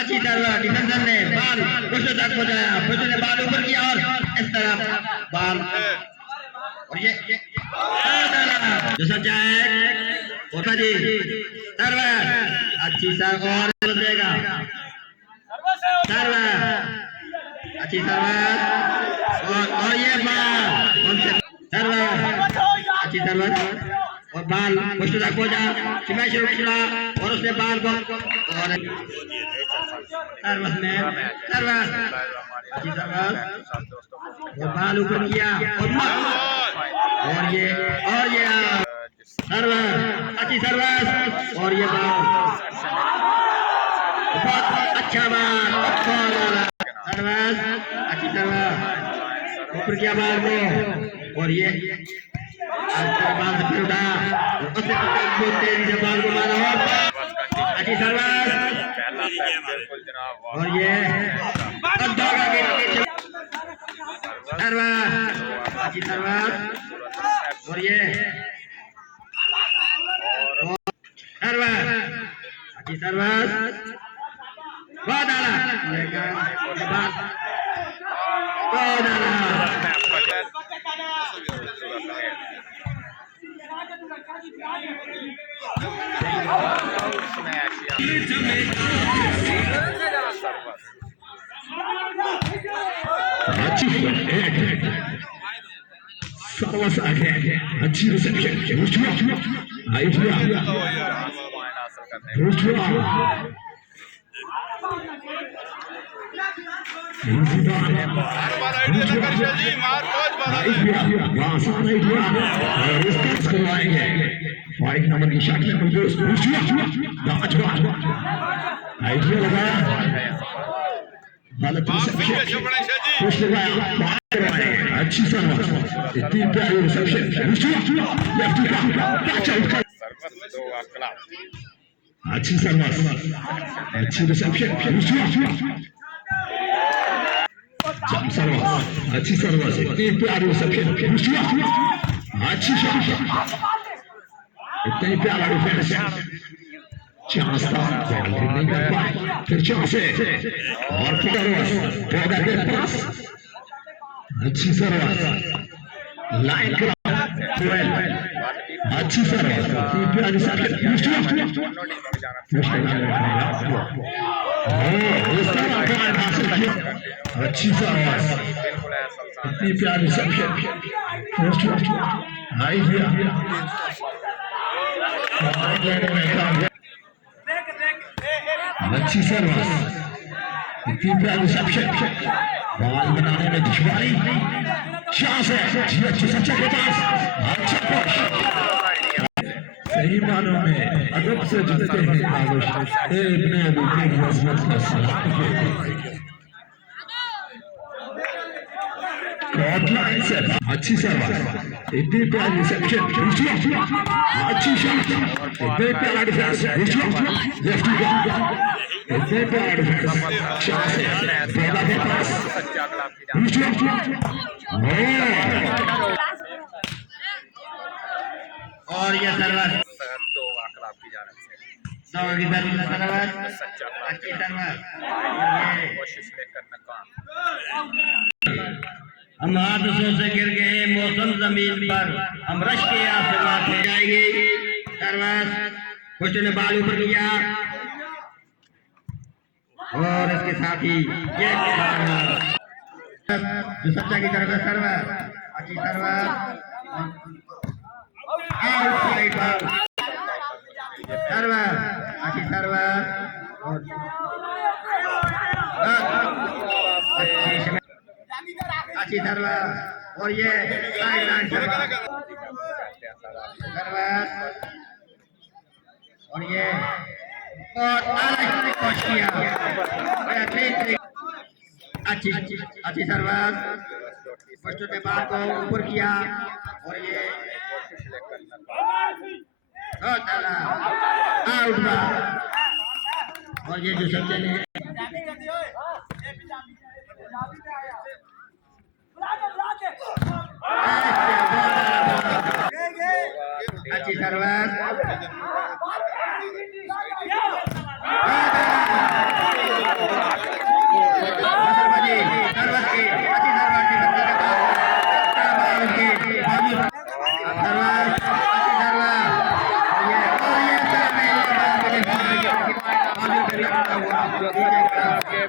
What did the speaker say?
अच्छी तरह डिफेंसर ने बाल पुष्ट तक पहुंचाया, पुष्ट ने बाल ऊपर किया और इस तरफ बाल और ये जोसचा है ओका जी सर्वर अच्छी सर्व और देगा सर्वर अच्छी सर्वर और ये बाल सर्वर अच्छी सर्वर और बाल पुष्ट तक पहुंचा स्मैश उछला और उसने बाल को और सर्वर में सर्वर अच्छी सर्वर और बाल ऊपर किया और ये सर्वर अच्छी सर्वर और ये बाल बहुत अच्छा बाल सर्वर अच्छी सर्वर ऊपर किया बाल को और ये बाल से फिर उठा उसने बहुत तेजी से बाल को मारा अच्छी सर्वर और ये दोगह के सर्वर अच्छी सर्वर और ये सर्वर अच्छी सर्वर बहुत आला बहुत आला सर्वस आगे अच्छी रिसेप्शन आइडिया फाइव नंबर की शॉट में आइडिया लगाया अच्छी सर्विस इतनी प्यारी रिसेप्शन अच्छी सर्विस अच्छी रिसेप्शन अच्छी सर्विस इतनी प्यारी रिसेप्शन अच्छी शॉट इतनी प्यारा डिफेंस चांस था नहीं कर पाए फिर चांस है और के पास अच्छी सर्विस लाइन अच्छी सर्विस प्यारी अच्छी सर्विस इतनी प्यारी रिसेप्शन अच्छी सर्विस इतनी प्यारी रिसेप्शन बॉल बनाने में दुश्वारी चांस है जोसचा के पास अच्छा पुश सही मानों में अदब से जुड़ते हैं आगोश इब्ने अबू की मजबूत का सलाम कॉटलाइन से अच्छी सर्विस इतनी प्यारी रिसेप्शन अच्छी शॉट इतने प्यारा डिफेंस लेफ्टी इतने प्यारा डिफेंस चांस है दोगह के पास और ये सर्वर दोगह क्लब की जानिब से दोगह की सर्विस सर्वर अच्छी सर्वर कोशिश लेकर नाकाम हम हादसों से गिर गए मौसम जमीन पर हम रश के आसमान से जाएंगे सर्विस कुछ ने बाल ऊपर किया और इसके साथ ही ये जोसचा की तरफ सर्वर अच्छी सर्वर आउटसाइड बॉल सर्वर अच्छी सर्वर अच्छी सर्वर और ये साइड लाइन सर्वर और ये और कोशिश किया अच्छी अच्छी सर्वर फर्स्ट ने बाल को ऊपर किया और ये आउट बॉल और ये जोसचा ने अच्छी सर्विस